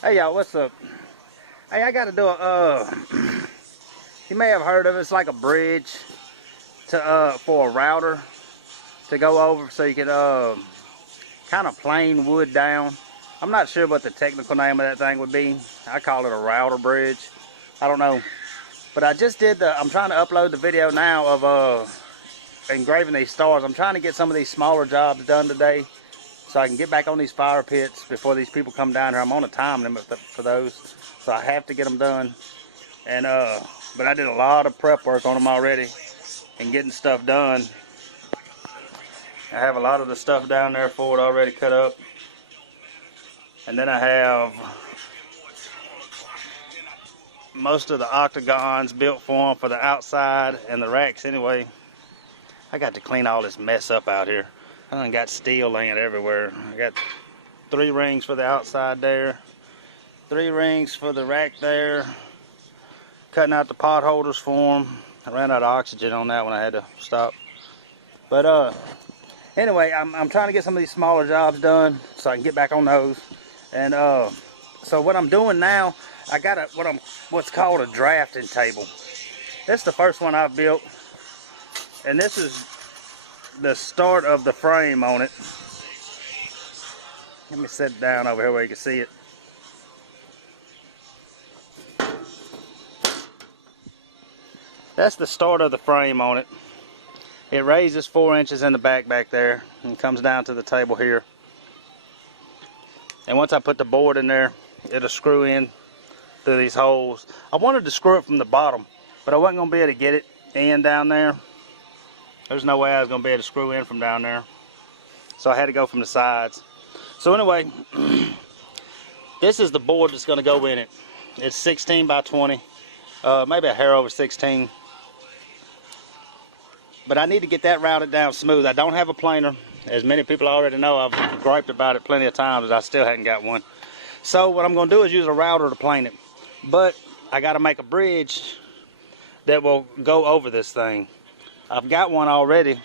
Hey y'all, what's up? Hey, I gotta do a you may have heard of it. It's like a bridge to for a router to go over so you can kind of plane wood down. I'm not sure what the technical name of that thing would be. I call it a router bridge. I don't know. But I just did I'm trying to upload the video now of engraving these stars. I'm trying to get some of these smaller jobs done today so I can get back on these fire pits before these people come down here. I'm on a time limit for those, so I have to get them done. And but I did a lot of prep work on them already and getting stuff done. I have a lot of the stuff down there for it already cut up, and then I have most of the octagons built for them for the outside and the racks. Anyway, I got to clean all this mess up out here. I done got steel laying everywhere. I got 3 rings for the outside there, 3 rings for the rack there, cutting out the pot holders for them. I ran out of oxygen on that one. I had to stop. But anyway, I'm trying to get some of these smaller jobs done so I can get back on those. And so what I'm doing now, I got what's called a drafting table. This is the first one I've built, and this is the start of the frame on it. Let me set it down over here where you can see it. That's the start of the frame on it. It raises 4 inches in the back there and comes down to the table here. And once I put the board in there, it'll screw in through these holes. I wanted to screw it from the bottom, but I wasn't going to be able to get it in down there. There's no way I was going to be able to screw in from down there. So I had to go from the sides. So anyway, this is the board that's going to go in it. It's 16 by 20, maybe a hair over 16. But I need to get that routed down smooth. I don't have a planer. As many people already know, I've griped about it plenty of times, but I still hadn't got one. So what I'm going to do is use a router to plane it. But I got to make a bridge that will go over this thing. I've got one already,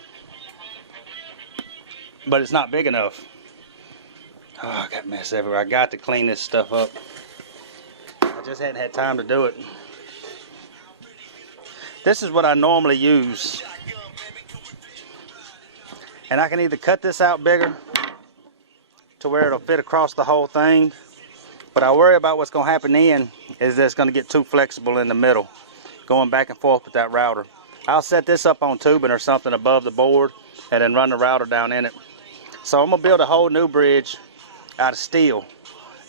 but it's not big enough. Oh, I got mess everywhere. I got to clean this stuff up. I just hadn't had time to do it. This is what I normally use. And I can either cut this out bigger to where it'll fit across the whole thing, but I worry about what's going to happen then is that it's going to get too flexible in the middle, going back and forth with that router. I'll set this up on tubing or something above the board and then run the router down in it. So I'm going to build a whole new bridge out of steel,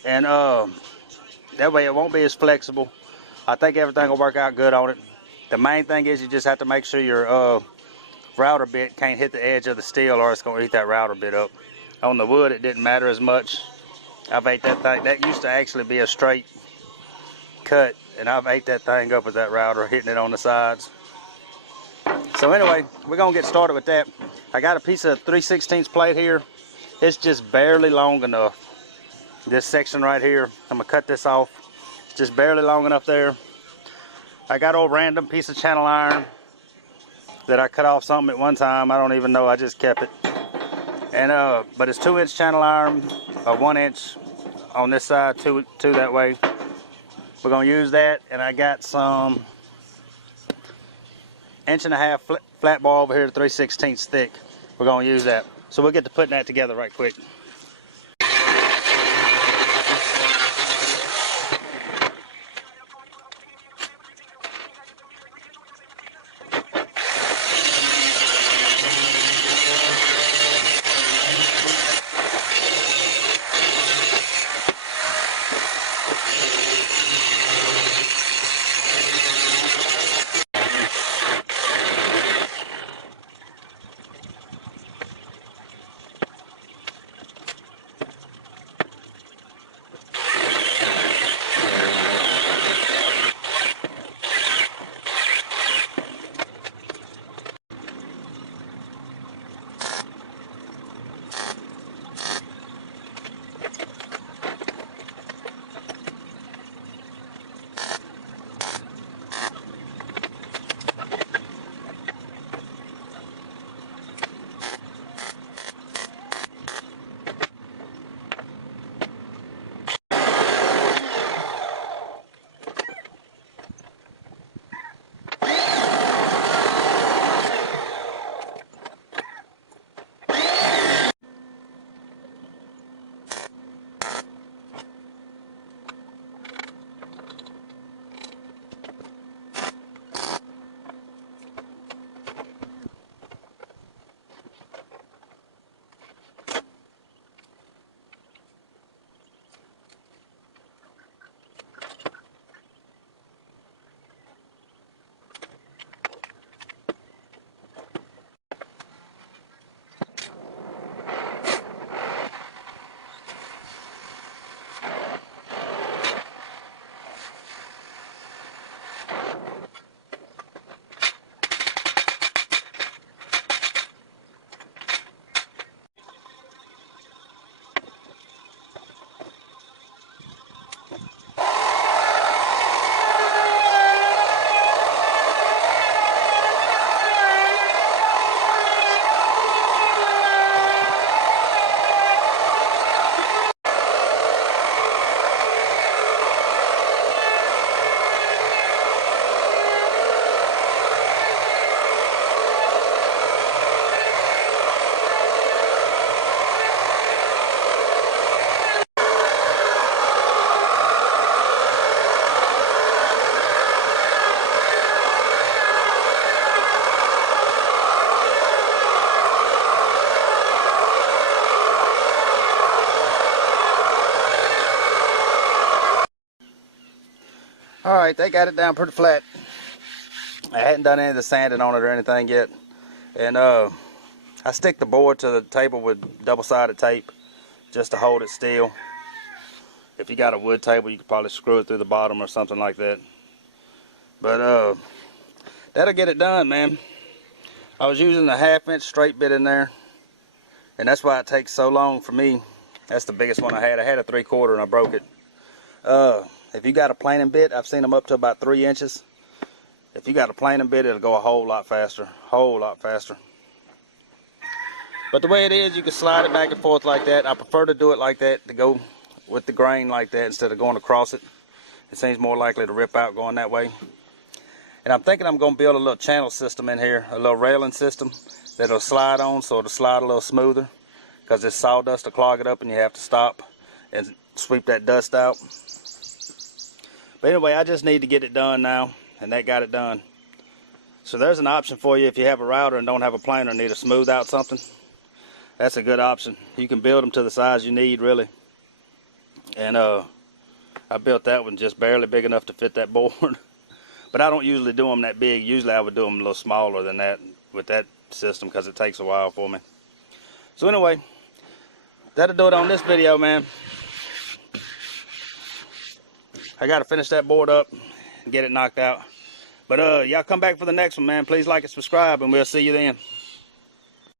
and that way it won't be as flexible. I think everything will work out good on it. The main thing is you just have to make sure your router bit can't hit the edge of the steel or it's going to eat that router bit up. On the wood it didn't matter as much. I've ate that thing. That used to actually be a straight cut, and I've ate that thing up with that router, hitting it on the sides. So anyway, we're going to get started with that. I got a piece of 3/16 plate here. It's just barely long enough. This section right here, I'm going to cut this off. It's just barely long enough there. I got a random piece of channel iron that I cut off something at one time. I don't even know, I just kept it. And but it's 2-inch channel iron, 1 inch on this side, two that way. We're gonna use that, and I got some 1.5 flat bar over here, 3/16 thick. We're gonna use that. So we'll get to putting that together right quick. Alright, they got it down pretty flat. I hadn't done any of the sanding on it or anything yet. And I stick the board to the table with double-sided tape just to hold it still. If you got a wood table, you could probably screw it through the bottom or something like that. But that'll get it done, man. I was using a 1/2-inch straight bit in there, and that's why it takes so long for me. That's the biggest one I had. I had a 3/4 and I broke it. If you got a planing bit, I've seen them up to about 3 inches. If you got a planing bit, it'll go a whole lot faster. But the way it is, you can slide it back and forth like that. I prefer to do it like that, to go with the grain like that instead of going across it. It seems more likely to rip out going that way. And I'm thinking I'm going to build a little channel system in here, a little railing system that'll slide on, so it'll slide a little smoother, because this sawdust will clog it up and you have to stop and sweep that dust out. But anyway, I just need to get it done now, and that got it done. So there's an option for you if you have a router and don't have a planer and need to smooth out something. That's a good option. You can build them to the size you need, really. And I built that one just barely big enough to fit that board. But I don't usually do them that big. Usually I would do them a little smaller than that with that system, because it takes a while for me. So anyway, that'll do it on this video, man. I got to finish that board up and get it knocked out. But y'all come back for the next one, man. Please like and subscribe, and we'll see you then.